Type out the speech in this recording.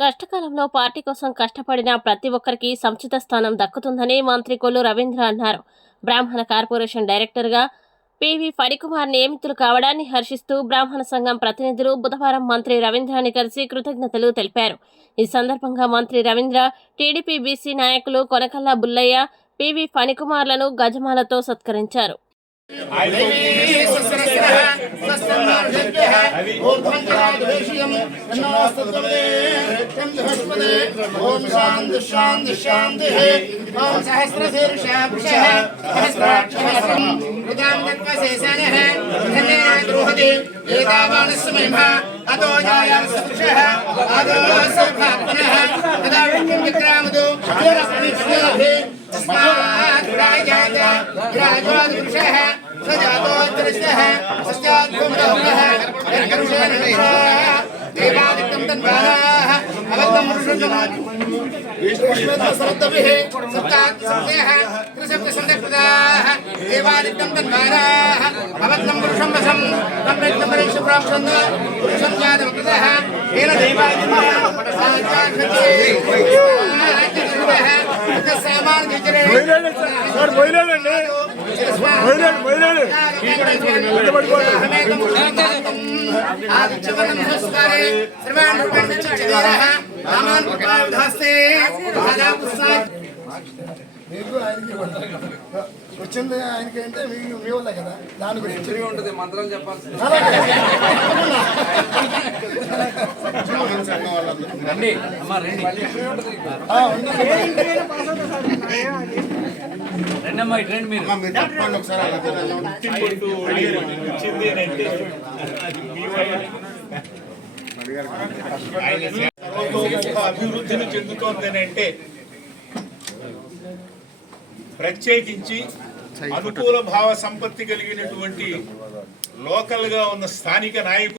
కష్టకాలంలో పార్టీ కోసం కష్టపడిన ప్రతి ఒక్కరికి సంచిత స్థానం దక్కుతుందని మంత్రి కొల్లు రవీంద్ర అన్నారు. బ్రాహ్మణ కార్పొరేషన్ డైరెక్టర్గా పివి ఫణికుమార్ నియమితులు కావడాన్ని హర్షిస్తూ బ్రాహ్మణ సంఘం ప్రతినిధులు బుధవారం మంత్రి రవీంద్రాన్ని కలిసి కృతజ్ఞతలు తెలిపారు. ఈ సందర్భంగా మంత్రి రవీంద్ర టీడీపీ బీసీ నాయకులు కొనకల్ల బుల్లయ్య పివి ఫణికుమార్లను గజమాలతో సత్కరించారు. ఓం శాంతి శాంతి శాంతి ఓం సహస్రశీర్షా పురుషः సహస్రాక్షరం హృదాం తత్వశేషానः ధన్యేన ద్రోహతి ఏతావానస్సు అతో జాయాస్సు అదో సర్వాత్మనः తదా విష్ణుం విక్రామదు అజరస్మిస్యాభి తస్మాత్ రాజాత. विष्णुस्तवद्भिः सप्तात्मसन्देहः त्रिसप्तसन्देहप्रदाः देवादित्यं तन्मानाः भवत्नं पुरुषं वशं तं रत्नपरेषु प्राप्सन् पुरुषं जातमकृतः येन देवादित्यं सामान्यचरे మీకు ఆయనకి. వచ్చింది ఆయనకి అంటే మీ మీ వల్ల కదా దాని గురించి ఉంటుంది మంత్రాలు చెప్పాల్సింది అలాగే. రండి అమ్మా రండి ఆ, ఉంది. రండి అమ్మా ఇటు రండి మీరు అభివృద్ధిని చెందుతోందని అంటే ప్రత్యేకించి అనుకూల భావ సంపత్తి కలిగినటువంటి లోకల్గా ఉన్న స్థానిక నాయకులు